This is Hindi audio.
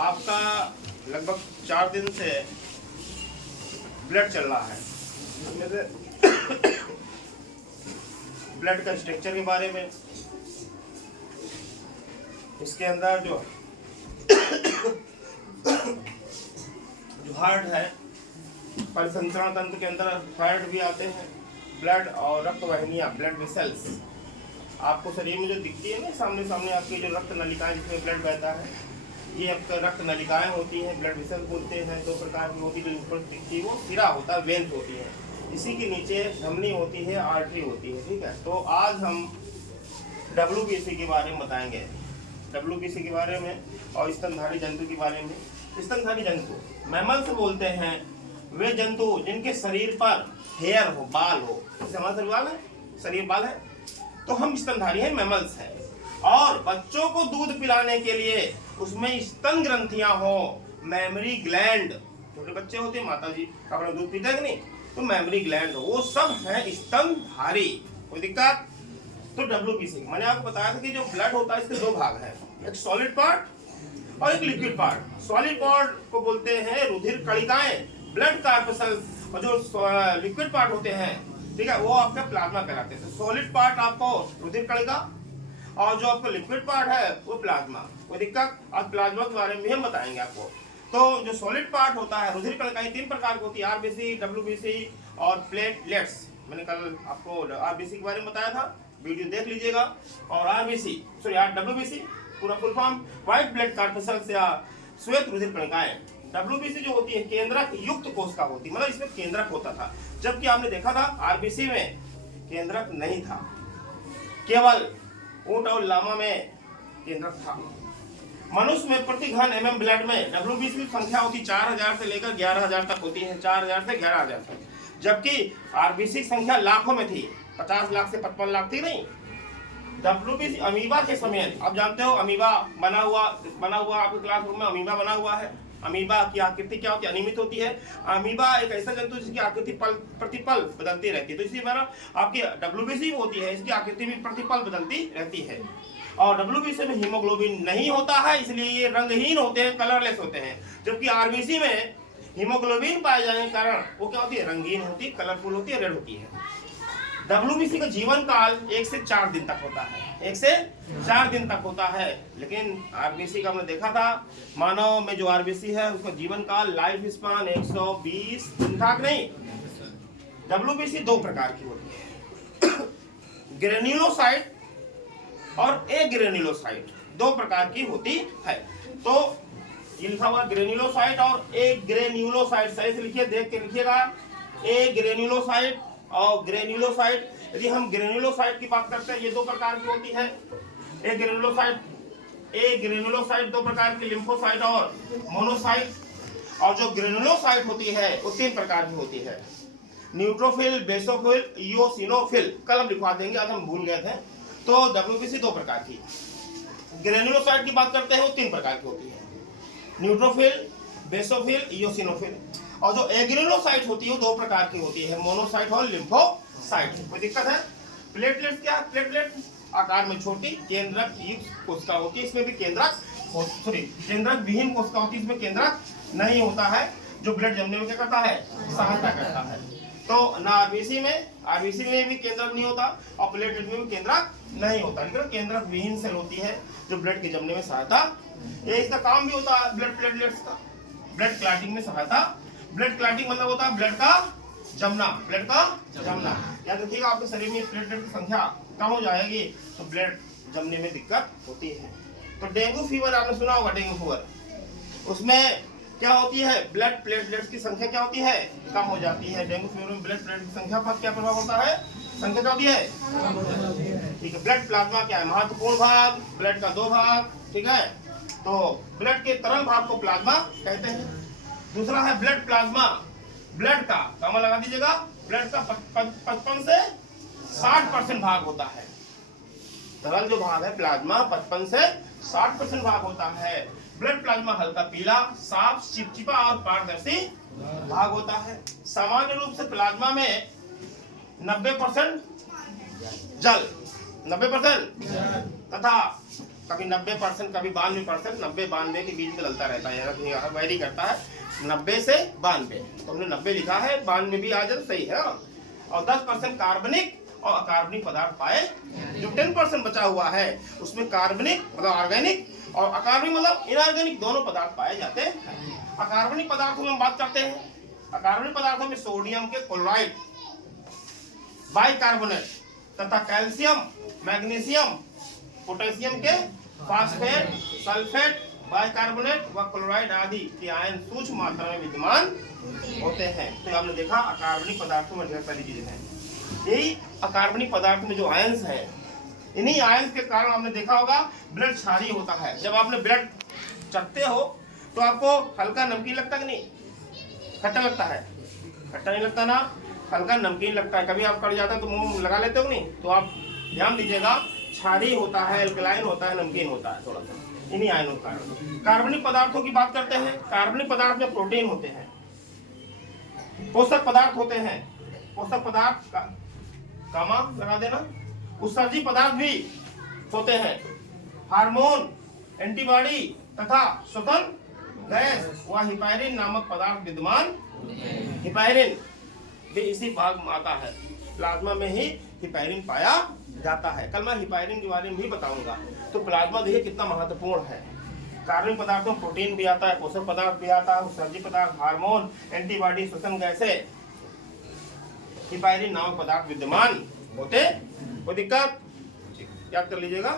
आपका लगभग 4 दिन से ब्लड चल रहा है। इसमें से ब्लड का स्ट्रक्चर के बारे में, इसके अंदर जो हार्ट है, परिसंचरण तंत्र के अंदर हार्ट भी आते हैं, ब्लड और रक्त वाहिनियाँ, ब्लड वेसल्स आपको शरीर में जो दिखती है ना, सामने सामने आपकी जो रक्त नलिकाएं जिसमें ब्लड बहता है, ये आपका रक्त नलिकाएं होती हैं, ब्लड वेसल बोलते हैं। 2 प्रकार की होती है। जो ऊपर दिखती है वो सिरा होता है, वेन्स होती है। इसी के नीचे धमनी होती है, आर्टरी होती है। ठीक है, तो आज हम WBC के बारे में बताएंगे, WBC के बारे में और स्तनधारी जंतु के बारे में। स्तनधारी जंतु मैमल्स बोलते हैं वे जंतु जिनके शरीर पर हेयर हो, बाल हो। जैसे हमारा शरीर बाल है, शरीर बाल है, तो हम स्तनधारी हैं, मैमल्स हैं। और बच्चों को दूध पिलाने के लिए उसमें स्तन ग्रंथियां हो, मेमरी ग्लैंड, छोटे बच्चे होते हैं, माता जी अपना दूध पीते हैं कि नहीं, तो मेमरी ग्लैंड हो, वो सब है स्तनधारी। कोई दिक्कत? तो WBC मैंने आपको बताया था कि जो ब्लड होता है इसके 2 भाग हैं, एक सॉलिड पार्ट और एक लिक्विड पार्ट। सॉलिड पार्ट को बोलते हैं रुधिर कणिकाएं, ब्लड कार्पसल्स, और जो लिक्विड पार्ट होते हैं, ठीक है, वो आपका प्लाज्मा कहलाते हैं। सॉलिड पार्ट आपको रुधिर कणिका और जो आपका लिक्विड पार्ट है वो प्लाज्मा। कोई दिक्कत? आज प्लाज्मा के बारे में भी हम बताएंगे आपको। तो जो सॉलिड पार्ट होता है, रुधिर कणिका 3 प्रकार की होती है, RBC, WBC और प्लेटलेट्स। मैंने कल आपको RBC के बारे में बताया था, वीडियो देख लीजिएगा। और WBC पूरा full form white blood corpuscles या श्वेत रुधिर कणिकाएं। WBC जो होती है केंद्रक युक्त कोशिका होती है, मतलब इसमें केंद्रक होता था, जबकि आपने देखा था RBC में केंद्रक नहीं था, केवल ऊंट और लामा में केंद्रक था। मनुष्य में प्रति घन mm ब्लड में WBC की संख्या होती 4000 से लेकर 11000 तक होती है, 4000 से 11000 तक, जबकि RBC की संख्या लाखों में थी, 50 लाख से 55 लाख थी नहीं। WBC अमीबा के समय, आप जानते हो अमीबा बना हुआ आपके क्लासरूम में अमीबा बना हुआ है। अमीबा की आकृति क्या होती है? अनियमित होती है। अमीबा एक ऐसा जंतु जिसकी आकृति प्रतिपल बदलती रहती है, तो इसी तरह आपकी WBC होती है, इसकी आकृति भी प्रतिपल बदलती रहती है। और WBC में हीमोग्लोबिन नहीं होता है, इसलिए ये रंगहीन होते हैं, कलरलेस होते हैं। जबकि RBC में हीमोग्लोबिन पाए जाने के कारण वो क्या होती है? रंगीन होती है, कलरफुल होती है, रेड होती है। WBC का जीवन काल 1 से 4 दिन तक होता है, 1 से 4 दिन तक होता है। लेकिन RBC का हमने देखा था, मानव में जो RBC है उसका जीवन काल, लाइफ स्पान 120 दिन तक नहीं। WBC 2 प्रकार की होती है, ग्रेन्युलोसाइट और एग्रेन्युलोसाइट, 2 प्रकार की होती है। तो ये लिखा हुआ ग्रेन्युलोसाइट और एग्रेन्युलोसाइट, सही से लिखिए, देख के लिखिएगा, एग्रेन्युलोसाइट और ग्रेन्युलोसाइट। यदि हम ग्रेन्युलोसाइट की बात करते हैं, ये 2 प्रकार की होती है। एक ग्रेन्युलोसाइट 2 प्रकार की, लिम्फोसाइट और मोनोसाइट। और जो ग्रेन्युलोसाइट होती है वो 3 प्रकार की होती है, न्यूट्रोफिल, बेसोफिल, इओसिनोफिल। कल हम लिखवा देंगे, आज हम भूल गए थे। तो WBC 2 प्रकार की। ग्रेन्युलोसाइट की बात करते हैं, वो 3 प्रकार की होती है, न्यूट्रोफिल, बेसोफिल, इओसिनोफिल। और जो एग्रेन्युलोसाइट होती है वो 2 प्रकार की होती है, मोनोसाइट और लिम्फोसाइट। कोई दिक्कत है? प्लेटलेट्स क्या? प्लेटलेट आकार में छोटी केंद्रक युक्त कोशिका होती है, इसमें भी केंद्रक विहीन कोशिका होती है, इसमें केंद्रक नहीं होता है, जो ब्लड जमने में क्या करता है? सहायता करता है। तो ना RBC में भी केंद्रक नहीं होता और प्लेटलेट में भी केंद्रक नहीं होता, लेकिन केंद्रक विहीन सेल होती है जो ब्लड के जमने में सहायता, ये इसका काम भी होता है ब्लड प्लेटलेट्स का, ब्लड क्लॉटिंग में सहायता। ब्लड क्लॉटिंग मतलब होता है ब्लड का जमना, ब्लड का जमना। याद रखिएगा, आपके शरीर में प्लेटलेट की संख्या कम हो जाएगी तो ब्लड जमने में दिक्कत होती है। तो डेंगू फीवर आपने सुना होगा, डेंगू फीवर, उसमें क्या होती है? ब्लड प्लेटलेट्स की संख्या क्या होती है? कम हो जाती है। डेंगू फीवर में ब्लड प्लेटलेट की संख्या पर क्या प्रभाव होता है? संख्या क्या होती है? ठीक है। ब्लड प्लाज्मा क्या है? महत्वपूर्ण भाग, ब्लड का 2 भाग, ठीक है। तो ब्लड के तरल भाग को प्लाज्मा कहते हैं। दूसरा है ब्लड प्लाज्मा, ब्लड का कमा लगा दीजिएगा, ब्लड का 55 से 60% भाग होता है। तरल जो भाग है प्लाज्मा 55 से 60% भाग होता है। ब्लड प्लाज्मा हल्का पीला, साफ, चिपचिपा और पारदर्शी भाग होता है। सामान्य रूप से प्लाज्मा में 90% जल 90% तथा कभी 90%, कभी 92%, 90-92 के बीच में चलता रहता है, यहाँ वेरी करता है 90 से 92। तो हमने 90 लिखा है, 92 भी आ जाए तो सही है। और 10% कार्बनिक और अकार्बनिक पदार्थ पाए। जो 10% बचा हुआ है उसमें कार्बनिक मतलब ऑर्गेनिक और अकार्बनिक मतलब इनऑर्गेनिक दोनों पदार्थ पाए जाते हैं। अकार्बनिक पदार्थों में हम बात करते हैं। अकार्बनिक पदार्थों में सोडियम के क्लोराइड, बाइकार्बोनेट तथा कैल्शियम, मैग्नीशियम, पोटेशियम के फास्फेट, सल्फेट, बाइकार्बोनेट व क्लोराइड आदि के आयन सूक्ष्म मात्रा में विद्यमान होते हैं। तो आपने देखा अकार्बनिक पदार्थों में ढेर सारी चीजें हैं। यही अकार्बनिक पदार्थ में जो आयंस हैं, इन्हीं आयंस के कारण आपने देखा होगा ब्लड क्षारीय होता है। जब आपने ब्लड चखते हो तो आपको हल्का नमकीन लगता है कि नहीं, खट्टा लगता है? खट्टा नहीं लगता ना, हल्का नमकीन लगता है। कभी आप कट जाता है तो मुंह लगा लेते हो नहीं? तो आप ध्यान दीजिएगा, क्षारीय होता है, एल्कलाइन होता है, नमकीन होता है थोड़ा सा, इन्हीं आयनों के कारण। कार्बनिक पदार्थों की बात करते हैं। कार्बनिक पदार्थ में प्रोटीन होते हैं, पोषक पदार्थ होते हैं, पोषक पदार्थ का कामा लगा देना, उत्सर्जी पदार्थ भी होते हैं, हार्मोन, एंटीबॉडी तथा श्वसन गैस व हिपैरिन नामक पदार्थ विद्यमान। हिपैरिन भी इसी भाग में आता है, प्लाज्मा में ही हिपैरिन पाया जाता है। कल मैं हिपैरिन के बारे में भी बताऊंगा। तो प्लाज्मा देखिए कितना महत्वपूर्ण है। कार्बनिक पदार्थों में प्रोटीन भी आता है, पोषक पदार्थ भी आता है, उत्सर्जी पदार्थ, हार्मोन, एंटीबॉडी, श्वसन गैसें, हिपैरिन नामक पदार्थ विद्यमान होते। कोई दिक्कत? याद कर लीजिएगा।